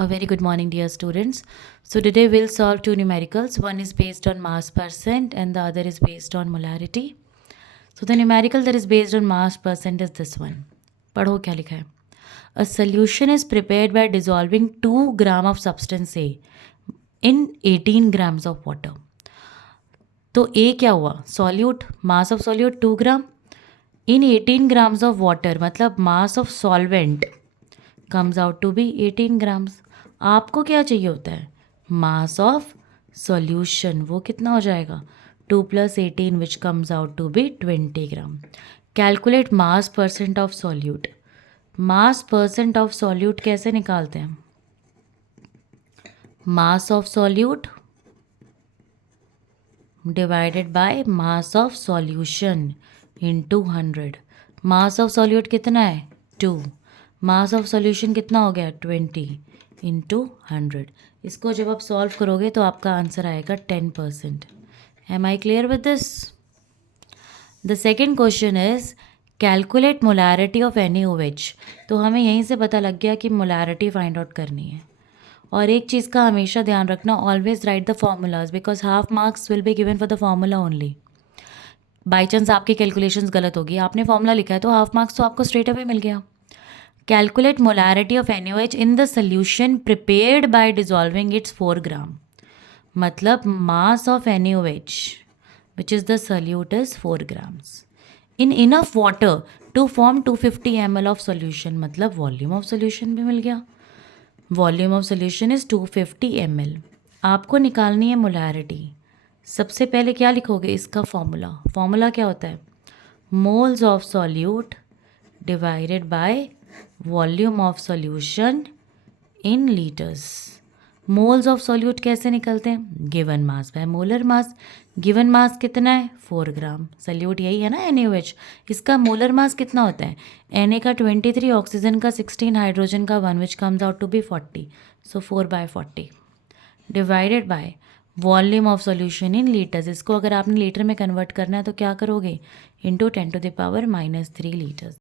A very good morning, dear students. So today we'll solve two numericals. One is based on mass percent and the other is based on molarity. So the numerical that is based on mass percent is this one. पढ़ो क्या लिखा है. A solution is prepared by dissolving 2 gram of substance A in 18 grams of water. तो A क्या हुआ? Solute, mass of solute 2 gram in 18 grams of water, मतलब mass of solvent comes out to be 18 grams. आपको क्या चाहिए होता है? Mass of solution. वो कितना हो जाएगा? 2 + 18 which comes out to be 20 gram. Calculate mass percent of solute. Mass percent of solute कैसे निकालते हैं? Mass of solute divided by mass of solution into 100. Mass of solute कितना है? 2. मास ऑफ सॉल्यूशन कितना हो गया? 20 इंटू 100. इसको जब आप सॉल्व करोगे तो आपका आंसर आएगा 10%. Am I clear with this? The second question is calculate molarity of NaOH. तो हमें यहीं से पता लग गया कि मोलैरिटी फाइंड आउट करनी है. और एक चीज़ का हमेशा ध्यान रखना, always right the formulas because half marks will be given for the formula only. By chance आपकी कैलकुलेशंस गलत होगी, आपने फॉर्मूला लिखा है तो हाफ मार्क्स तो आपको स्ट्रेट अवे मिल गया. Calculate molarity of NaOH in the solution prepared by dissolving its 4 gram. मतलब mass of NaOH which is the solute is 4 grams in enough water to form 250 ml of solution. मतलब volume of solution भी मिल गया. Volume of solution is 250 ml. आपको निकालनी है molarity. सबसे पहले क्या लिखोगे? इसका फॉर्मूला क्या होता है? moles of solute divided by volume of solution in litres. Moles of solute कैसे निकलते हैं? Given mass by molar mass. Given mass कितना है? 4 ग्राम. सॉल्यूट यही है ना NaOH. इसका मोलर मास कितना होता है? Na का 23, ऑक्सीजन का 16, हाइड्रोजन का 1 which comes out to be 40. So 4/40 divided by volume of solution in litres. इसको अगर आपने लीटर में कन्वर्ट करना है तो क्या करोगे? Into 10⁻³ litres.